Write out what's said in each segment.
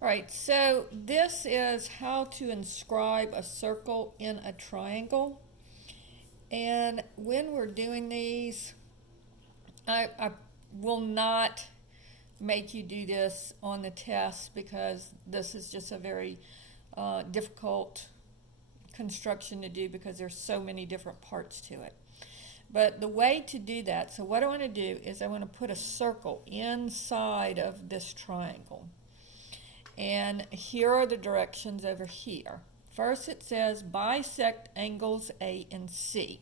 All right, so this is how to inscribe a circle in a triangle. And when we're doing these, I will not make you do this on the test because this is just a very difficult construction to do because there's so many different parts to it. But the way to do that, so what I want to do is I want to put a circle inside of this triangle. And here are the directions over here. First it says bisect angles A and C.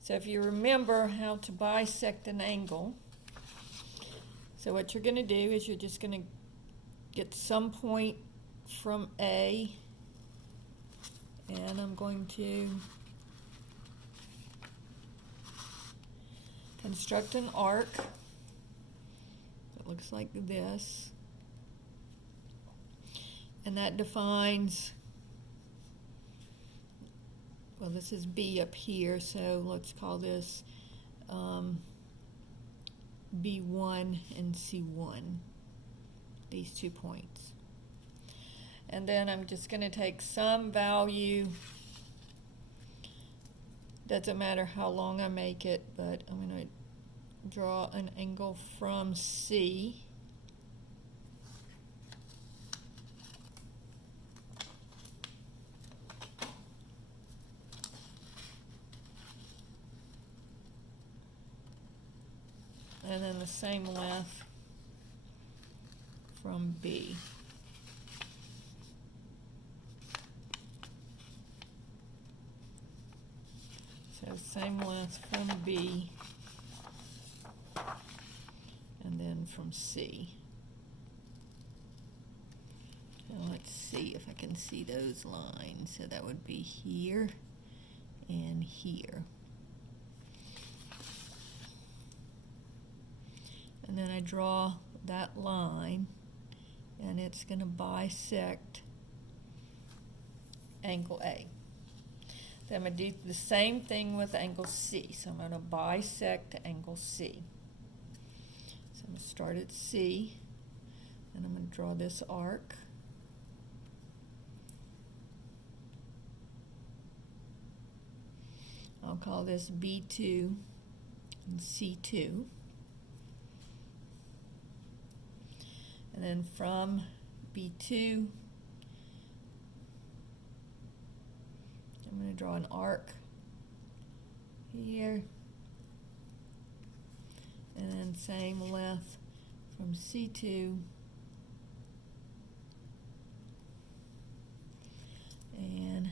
So if you remember how to bisect an angle, so what you're going to do is you're just going to get some point from A, and I'm going to construct an arc that looks like this. And that defines, well, this is B up here, so let's call this B1 and C1, these 2 points. And then I'm just going to take some value, doesn't matter how long I make it, but I'm going to draw an angle from C. And then the same length from B. So same length from B, and then from C. Now let's see if I can see those lines. So that would be here and here. And then I draw that line, and it's going to bisect angle A. Then I'm going to do the same thing with angle C. So I'm going to bisect angle C. So I'm going to start at C, and I'm going to draw this arc. I'll call this B2 and C2. And then from B2, I'm going to draw an arc here, and then same length from C2, and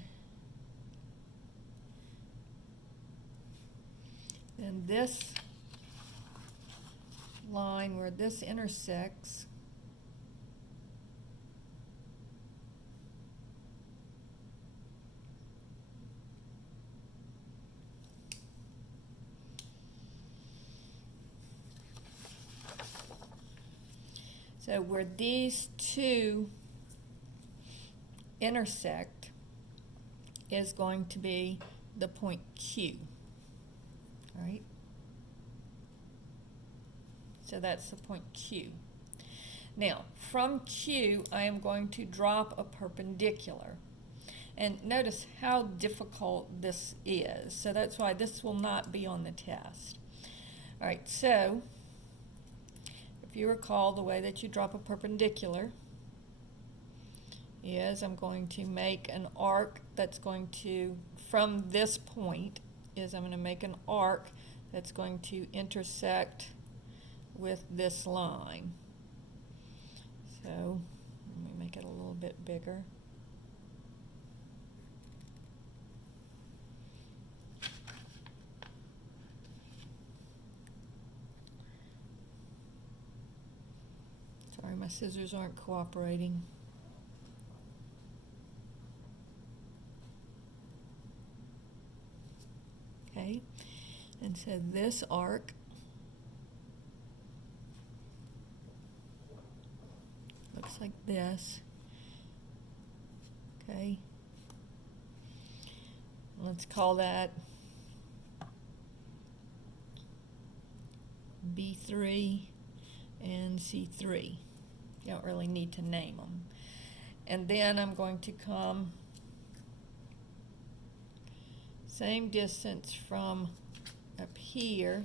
then this line where this intersects, so where these two intersect is going to be the point Q. All right? So that's the point Q. Now, from Q, I am going to drop a perpendicular. And notice how difficult this is. So that's why this will not be on the test. All right, so if you recall, the way that you drop a perpendicular is I'm going to make an arc that's going to, from this point, is I'm going to make an arc that's going to intersect with this line. So let me make it a little bit bigger. Sorry, my scissors aren't cooperating. Okay, and so this arc looks like this. Okay, let's call that B3 and C3. You don't really need to name them. And then I'm going to come same distance from up here.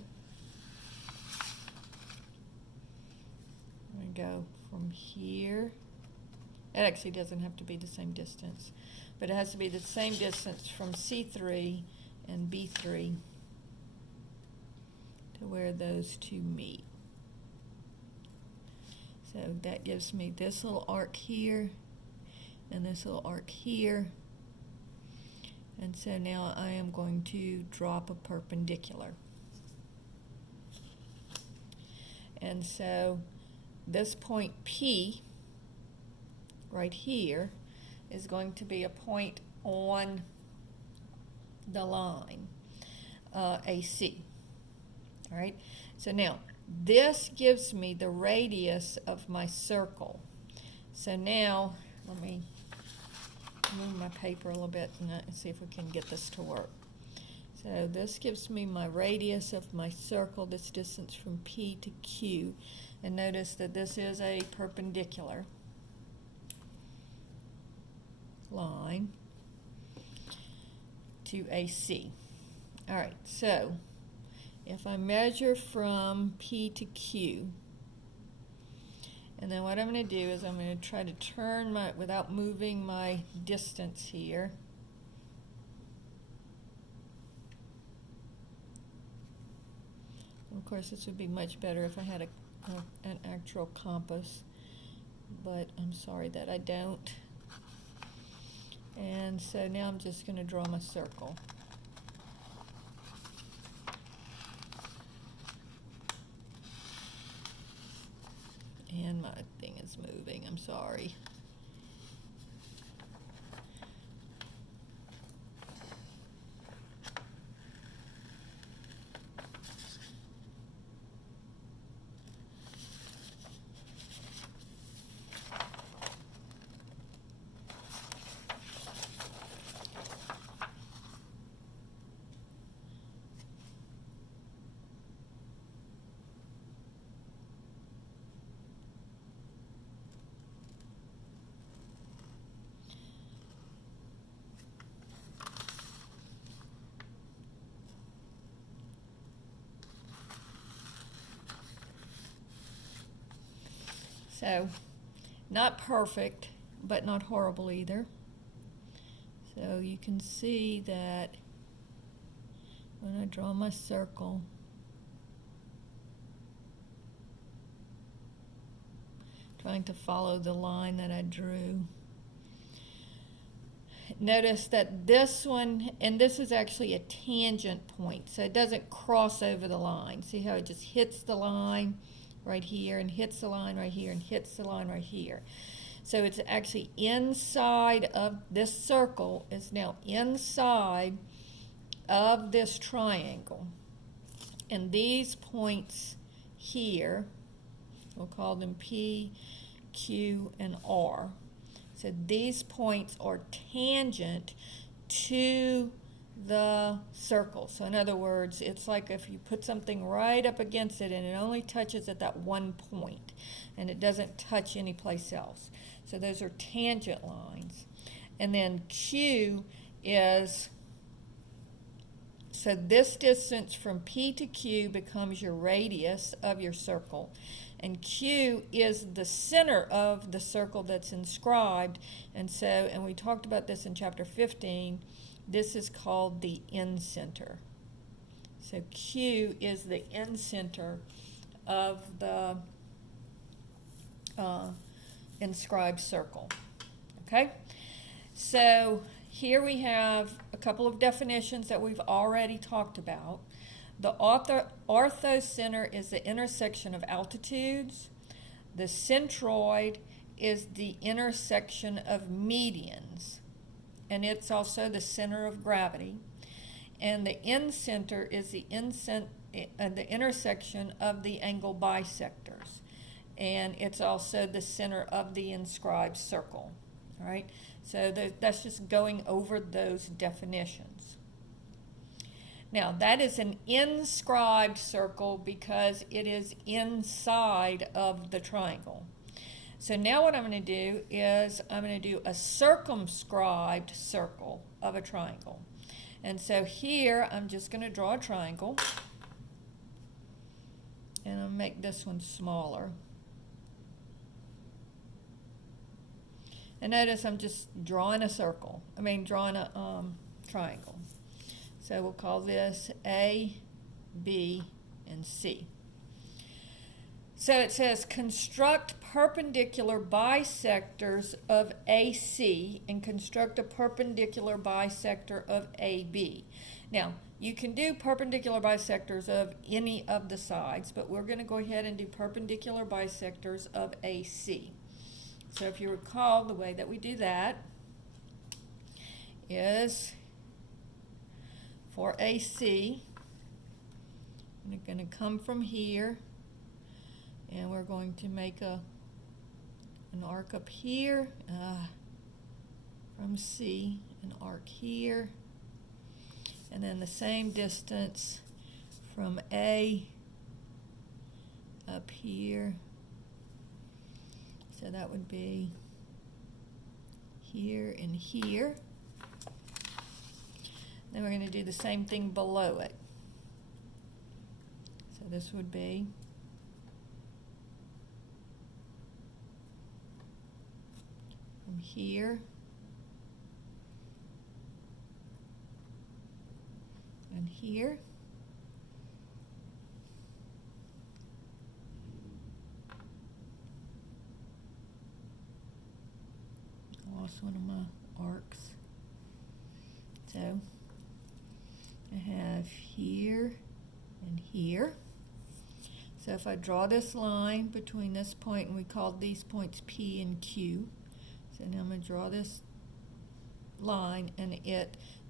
I'm going to go from here. It actually doesn't have to be the same distance, but it has to be the same distance from C3 and B3 to where those two meet. So that gives me this little arc here and this little arc here. And so now I am going to drop a perpendicular. And so this point P right here is going to be a point on the line AC. All right, so now this gives me the radius of my circle. So now let me move my paper a little bit and see if we can get this to work. So this gives me my radius of my circle, this distance from P to Q. And notice that this is a perpendicular line to AC. All right, so if I measure from P to Q, and then what I'm going to do is I'm going to try to turn my, without moving my distance here. Of course, this would be much better if I had an actual compass, but I'm sorry that I don't. And so now I'm just going to draw my circle. And my thing is moving, I'm sorry. So, not perfect, but not horrible either. So you can see that when I draw my circle, trying to follow the line that I drew. Notice that this one, and this is actually a tangent point, so it doesn't cross over the line. See how it just hits the line right here and hits the line right here and hits the line right here. So it's actually inside of this circle, is now inside of this triangle. And these points here, we'll call them P, Q, and R. So these points are tangent to the circle. So in other words, it's like if you put something right up against it and it only touches at that one point and it doesn't touch any place else. So those are tangent lines. And then Q is, so this distance from P to Q becomes your radius of your circle. And Q is the center of the circle that's inscribed. And so, and we talked about this in chapter 15, this is called the end center. So Q is the end center of the inscribed circle. Okay? So here we have a couple of definitions that we've already talked about. The orthocenter is the intersection of altitudes. The centroid is the intersection of medians, and it's also the center of gravity. And the end center is the intersection of the angle bisectors, and it's also the center of the inscribed circle. All right, so that's just going over those definitions. Now, that is an inscribed circle because it is inside of the triangle. So now what I'm going to do is I'm going to do a circumscribed circle of a triangle. And so here I'm just going to draw a triangle, and I'll make this one smaller. And notice I'm just drawing a circle. Drawing a triangle. So we'll call this A, B, and C. So it says construct perpendicular bisectors of AC and construct a perpendicular bisector of AB. Now, you can do perpendicular bisectors of any of the sides, but we're going to go ahead and do perpendicular bisectors of AC. So if you recall, the way that we do that is for AC, we're going to come from here, and we're going to make an arc up here from C, an arc here, and then the same distance from A up here. So that would be here and here. Then we're going to do the same thing below it. So this would be from here and here. Lost one of my arcs. So I have here and here. So if I draw this line between this point, and we called these points P and Q. So now I'm going to draw this line, and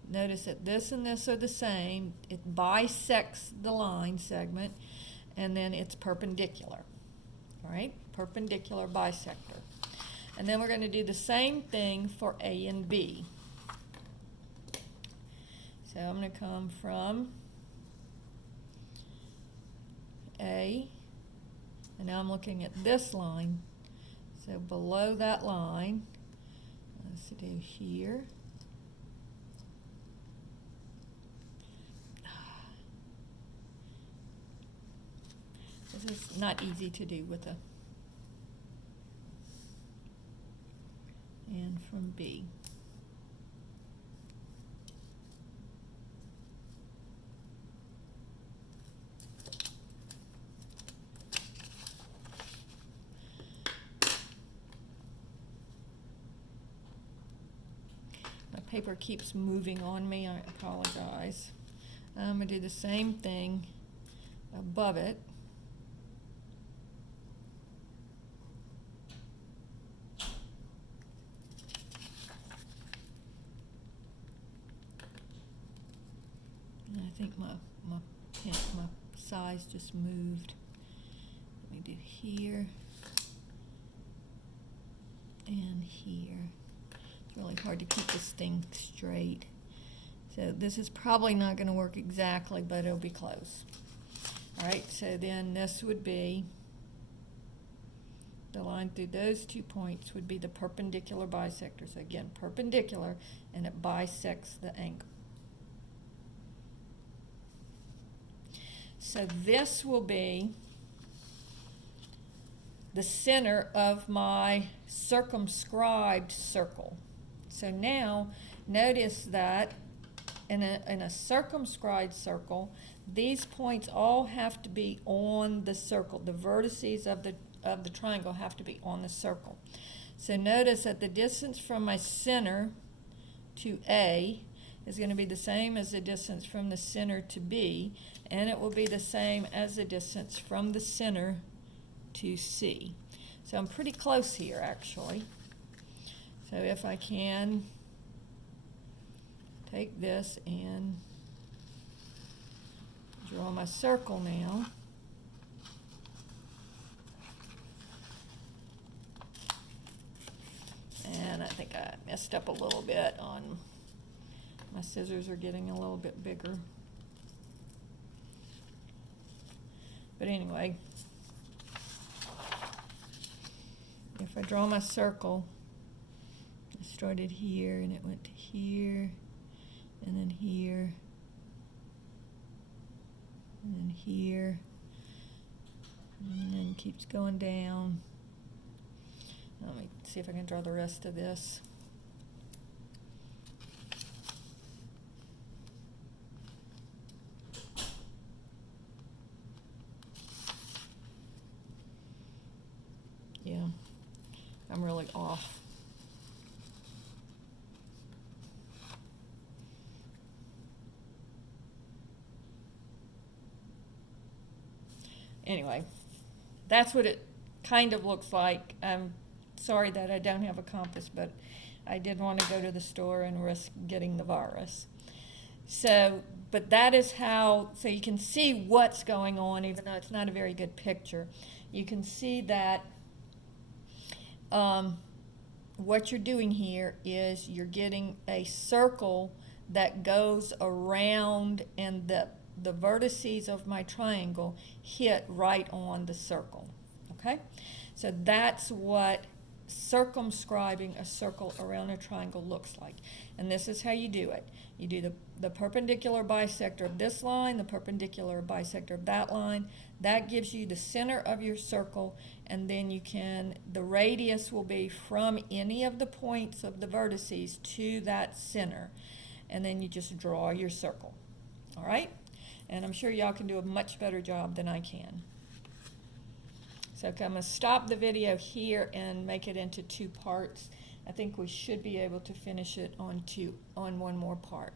notice that this and this are the same. It bisects the line segment, and then it's perpendicular. All right, perpendicular bisector. And then we're going to do the same thing for A and B. So I'm going to come from A, and now I'm looking at this line. So below that line, let's do here. This is not easy to do with a, and from B. My paper keeps moving on me, I apologize. I'm going to do the same thing above it. I think my size just moved. Let me do here and here. It's really hard to keep this thing straight. So this is probably not going to work exactly, but it'll be close. All right, so then this would be, the line through those 2 points would be the perpendicular bisector. So again, perpendicular, and it bisects the angle. So this will be the center of my circumscribed circle. So now notice that in a circumscribed circle, these points all have to be on the circle. The vertices of the triangle have to be on the circle. So notice that the distance from my center to A is going to be the same as the distance from the center to B, and it will be the same as the distance from the center to C. So I'm pretty close here, actually. So if I can take this and draw my circle now. And I think I messed up a little bit on, my scissors are getting a little bit bigger. But anyway, if if I draw my circle, it started here and it went to here and then here and then here and then keeps going down. Let me see if I can draw the rest of this. Yeah, I'm really off. Anyway, that's what it kind of looks like. I'm sorry that I don't have a compass, but I did want to go to the store and risk getting the virus. So, but that is how, so you can see what's going on, even though it's not a very good picture. You can see that what you're doing here is you're getting a circle that goes around, and the vertices of my triangle hit right on the circle. Okay? So that's what circumscribing a circle around a triangle looks like. And this is how you do it. You do the perpendicular bisector of this line, the perpendicular bisector of that line. That gives you the center of your circle, and then you can, the radius will be from any of the points of the vertices to that center. And then you just draw your circle. All right? And I'm sure y'all can do a much better job than I can. So I'm going to stop the video here and make it into 2 parts. I think we should be able to finish it on one more part.